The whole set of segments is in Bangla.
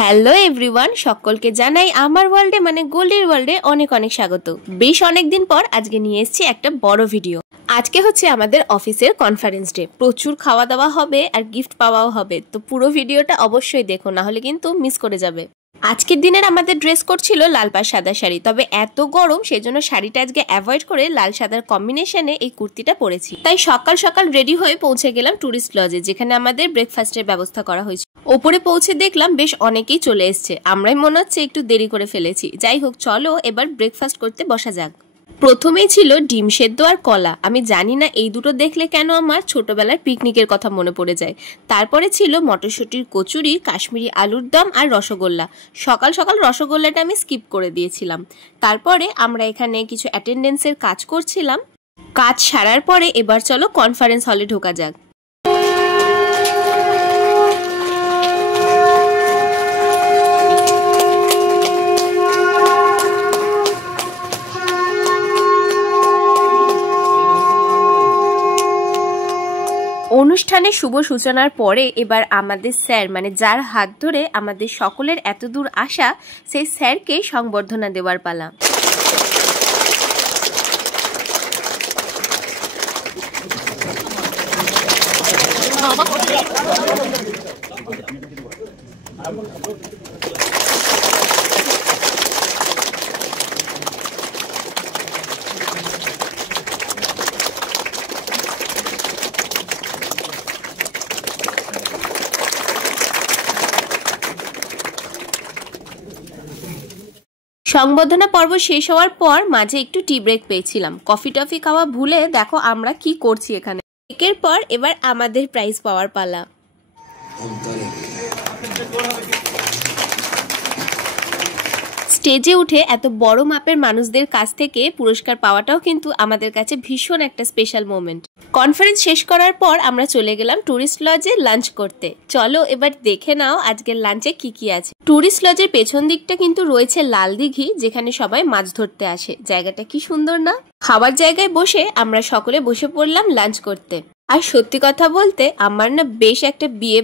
হ্যালো এভরিওয়ান, সকলকে জানাই আমার ওয়ার্ল্ডে মানে গোল্ডের ওয়ার্ল্ডে অনেক অনেক স্বাগত। বেশ অনেকদিন পর আজকে নিয়ে এসেছি একটা বড় ভিডিও। আজকে হচ্ছে আমাদের অফিসের কনফারেন্স ডে, প্রচুর খাওয়া দাওয়া হবে আর গিফট পাওয়াও হবে, তো পুরো ভিডিওটা অবশ্যই দেখো, না হলে কিন্তু মিস করে যাবে। আজকের দিনের আমাদের ড্রেস কোড ছিল লাল পাড় সাদা শাড়ি, তবে এত গরম সেই জন্য শাড়িটা আজকে অ্যাভয়েড করে লাল সাদার কম্বিনেশনে এই কুর্তিটা পরেছি। তাই সকাল সকাল রেডি হয়ে পৌঁছে গেলাম টুরিস্ট লজে, যেখানে আমাদের ব্রেকফাস্টের ব্যবস্থা করা হয়েছে। ওপরে পৌঁছে দেখলাম বেশ অনেকেই চলে এসছে, আমরাই মনে হচ্ছে একটু দেরি করে ফেলেছি। যাই হোক, চলো এবার ব্রেকফাস্ট করতে বসা যাক। প্রথমেই ছিল ডিম সেদ্ধ আর কলা। আমি জানি না এই দুটো দেখলে কেন আমার ছোটবেলার পিকনিকের কথা মনে পড়ে যায়। তারপরে ছিল মটরশুঁটির কচুরি, কাশ্মীরি আলুর দম আর রসগোল্লা। সকাল সকাল রসগোল্লাটা আমি স্কিপ করে দিয়েছিলাম। তারপরে আমরা এখানে কিছু অ্যাটেন্ডেন্সের কাজ করছিলাম। কাজ সারার পরে এবার চলো কনফারেন্স হলে ঢোকা যাক। অনুষ্ঠানের শুভ সূচনার পরে এবার আমাদের স্যার মানে যার হাত ধরে আমাদের সকলের এত দূর আসা, সেই স্যারকে সংবর্ধনা দেওয়ার পালা। সংবর্ধনা পর্ব শেষ হওয়ার পর মাঝে একটু টি ব্রেক পেয়েছিলাম। কফি টফি খাওয়া ভুলে দেখো আমরা কি করছি এখানে। ব্রেকের পর এবার আমাদের প্রাইজ পাওয়ার পালা। স্টেজে উঠে এত বড় মাপের মানুষদের কাছ থেকে পুরস্কার পাওয়াটাও কিন্তু আমাদের কাছে ভীষণ একটা স্পেশাল মোমেন্ট। কনফারেন্স শেষ করার পর আমরা চলে গেলাম টুরিস্ট লজে লাঞ্চ করতে। চলো এবার দেখে নাও আজকের লাঞ্চে কি কি আছে। টুরিস্ট লজের পেছন দিকটা কিন্তু রয়েছে লাল দিঘি, যেখানে সবাই মাছ ধরতে আসে। জায়গাটা কি সুন্দর না? খাবার জায়গায় বসে আমরা সকলে বসে পড়লাম লাঞ্চ করতে। আর সত্যি কথা বলতে আমার না বেশ একটা বিয়ে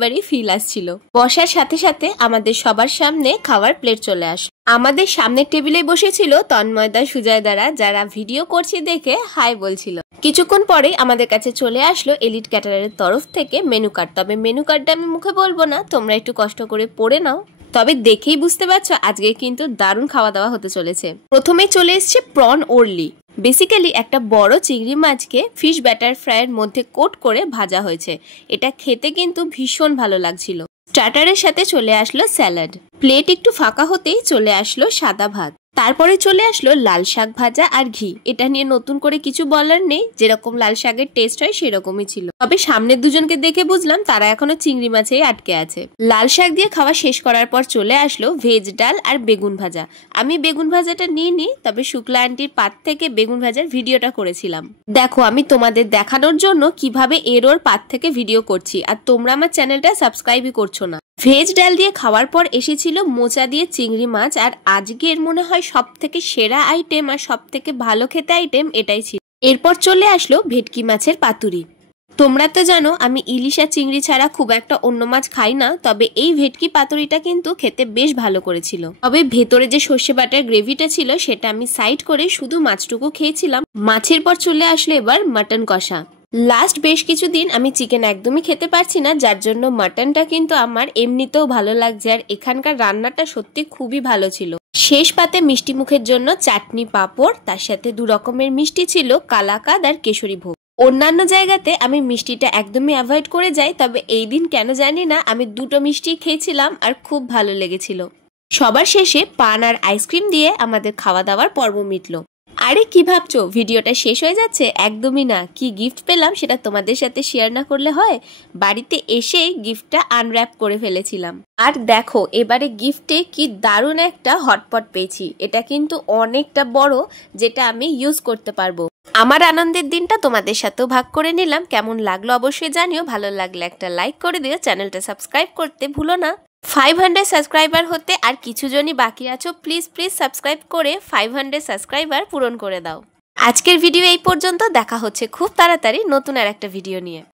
বাড়ি ফিল আসছিল। বসার সাথে সাথে আমাদের সবার সামনে খাওয়ার প্লেট চলে আসে। আমাদের সামনের টেবিলে বসেছিল তন্ময়দা, সুজয়দারা, যারা ভিডিও করছি দেখে হাই বলছিল। কিছুক্ষণ পরে আমাদের কাছে চলে আসলো এলিট ক্যাটারারের তরফ থেকে মেনু কার্ড। তবে মেনু কার্ডটা আমি মুখে বলবো না, তোমরা একটু কষ্ট করে পড়ে নাও। তবে দেখেই বুঝতে পারছো আজকে কিন্তু দারুণ খাওয়া দাওয়া হতে চলেছে। প্রথমেই চলে এসছে প্রন ওরলি। বেসিক্যালি একটা বড় চিংড়ি মাছকে ফিশ ব্যাটার ফ্রাইয়ের মধ্যে কোট করে ভাজা হয়েছে। এটা খেতে কিন্তু ভীষণ ভালো লাগছিল। স্টার্টারের সাথে চলে আসলো স্যালাড। প্লেট একটু ফাঁকা হতেই চলে আসলো সাদা ভাত। তারপরে চলে আসলো লাল শাক ভাজা আর ঘি। এটা নিয়ে নতুন করে কিছু বলার নেই, যেরকম লাল শাকের টেস্ট হয় সেরকমই ছিল। তবে সামনের দুজনকে দেখে বুঝলাম তারা এখনো চিংড়ি মাছেই আটকে আছে। লাল শাক দিয়ে খাওয়া শেষ করার পর চলে আসলো ভেজ ডাল আর বেগুন ভাজা। আমি বেগুন ভাজাটা নিইনি, তবে শুক্লা আন্টির পাত থেকে বেগুন ভাজার ভিডিওটা করেছিলাম। দেখো আমি তোমাদের দেখানোর জন্য কিভাবে এর পাত থেকে ভিডিও করছি, আর তোমরা আমার চ্যানেলটা সাবস্ক্রাইবই করছো না। ভেজ ডাল দিয়ে খাওয়ার পর এসেছিল মোচা দিয়ে চিংড়ি মাছ, আর আজকের মনে হয় সব থেকে সেরা আইটেম আর সব থেকে ভালো খেতে আইটেম এটাই ছিল। এরপর চলে আসলো ভেটকি মাছের পাতুরি। তোমরা তো জানো আমি ইলিশ আর চিংড়ি ছাড়া খুব একটা অন্য মাছ খাই না, তবে এই ভেটকি পাতুরিটা কিন্তু খেতে বেশ ভালো করেছিল। তবে ভেতরে যে সর্ষে বাটার গ্রেভিটা ছিল সেটা আমি সাইড করে শুধু মাছটুকু খেয়েছিলাম। মাছের পর চলে আসলো এবার মাটন কষা। লাস্ট বেশ কিছুদিন আমি চিকেন একদমই খেতে পারছি না, যার জন্য মাটনটা কিন্তু আমার এমনিতেও ভালো লাগছে। আর এখানকার রান্নাটা সত্যি খুবই ভালো ছিল। শেষ পাতে মিষ্টি মুখের জন্য চাটনি, পাঁপড়, তার সাথে 2 রকমের মিষ্টি ছিল, কালাকাঁদ আর কেশরী ভোগ। অন্যান্য জায়গাতে আমি মিষ্টিটা একদমই অ্যাভয়েড করে যাই, তবে এই দিন কেন জানি না আমি 2টো মিষ্টি খেয়েছিলাম আর খুব ভালো লেগেছিল। সবার শেষে পান আর আইসক্রিম দিয়ে আমাদের খাওয়া দাওয়ার পর্ব মিটল। আরে কি ভাবছো ভিডিওটা শেষ হয়ে যাচ্ছে? একদমই না। কি গিফট পেলাম সেটা তোমাদের সাথে শেয়ার না করলে হয়? বাড়িতে এসে গিফটটা আনর্যাপ করে ফেলেছিলাম। আর দেখো এবারে গিফটে কি দারুণ একটা হটপট পেয়েছি। এটা কিন্তু অনেকটা বড়, যেটা আমি ইউজ করতে পারবো। আমার আনন্দের দিনটা তোমাদের সাথেও ভাগ করে নিলাম। কেমন লাগলো অবশ্যই জানিও। ভালো লাগলে একটা লাইক করে দিও, চ্যানেলটা সাবস্ক্রাইব করতে ভুলো না। 500 সাবস্ক্রাইবার হতে আর কিছু জনই বাকি আছো, প্লিজ সাবস্ক্রাইব করে 500 সাবস্ক্রাইবার পূরণ করে দাও। আজকের ভিডিও এই পর্যন্ত। দেখা হচ্ছে খুব তাড়াতাড়ি নতুন আর একটা ভিডিও নিয়ে।